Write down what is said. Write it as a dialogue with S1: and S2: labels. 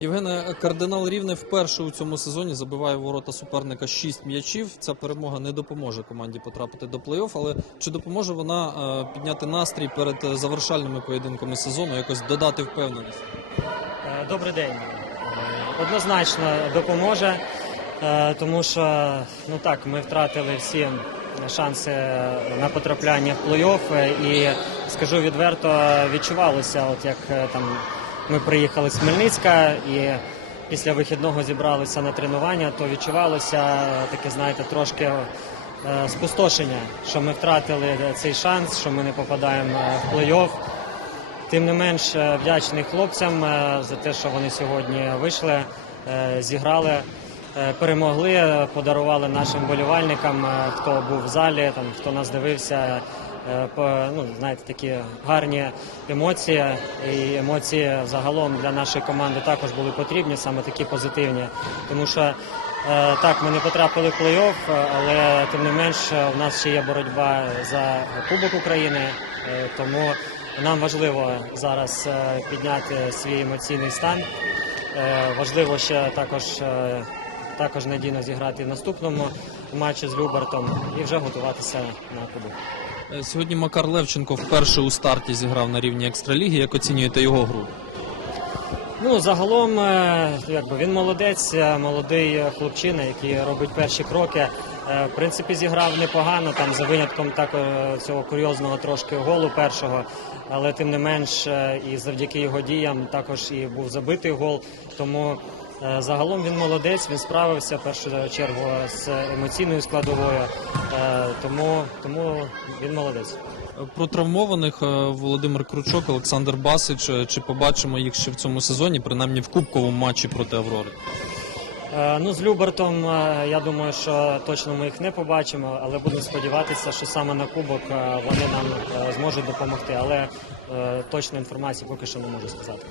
S1: Євгене, кардинал Рівне вперше у цьому сезоні забиває ворота суперника 6 м'ячів. Ця перемога не допоможе команді потрапити до плей-офф, але чи допоможе вона е, підняти настрій перед завершальними поєдинками сезону, якось додати впевненість?
S2: Е, Добрий день. Е, Однозначно допоможе, тому що ну так, ми втратили всі шанси на потрапляння в плей-офф. І скажу відверто, відчувалося, от як там ми приїхали з Хмельницька і після вихідного зібралися на тренування, то відчувалося е, таке, знаєте, трошки е, спустошення, що ми втратили цей шанс, що ми не попадаємо е, в плей-офф. Тим не менш вдячний хлопцям за те, що вони сьогодні вийшли, зіграли, перемогли, подарували нашим болівальникам, хто був в залі, там хто нас дивився. Е, Ну, знаєте, такі гарні емоції, і емоції загалом для нашої команди також були потрібні, саме такі позитивні. Тому що е, так, ми не потрапили в плей-офф, але тим не менш у нас ще є боротьба за Кубок України, е, тому нам важливо зараз підняти свій емоційний стан. Важливо ще також, також надійно зіграти в наступному матчі з Любертом і вже готуватися на кубок.
S1: Е, Сьогодні Макар Левченко вперше у старті зіграв на рівні екстраліги. Як оцінюєте його гру?
S2: Ну, загалом, е, якби він молодець, е, молодий хлопчина, який робить перші кроки. В принципі, зіграв непогано, там за винятком так, е, цього курйозного трошки голу першого, але тим не менш, і завдяки його діям також і був забитий гол. Тому загалом він молодець, він справився в першу чергу з емоційною складовою, Е, тому, тому він молодець.
S1: Е, Про травмованих е, Володимир Кручок, Олександр Басич. Е, Чи побачимо їх ще в цьому сезоні, принаймні в кубковому матчі проти Аврори?
S2: Е, Ну, з Любертом, е, я думаю, що точно ми їх не побачимо, але будемо сподіватися, що саме на кубок е, вони нам е, зможуть допомогти. Але е, точної інформації поки що не можу сказати.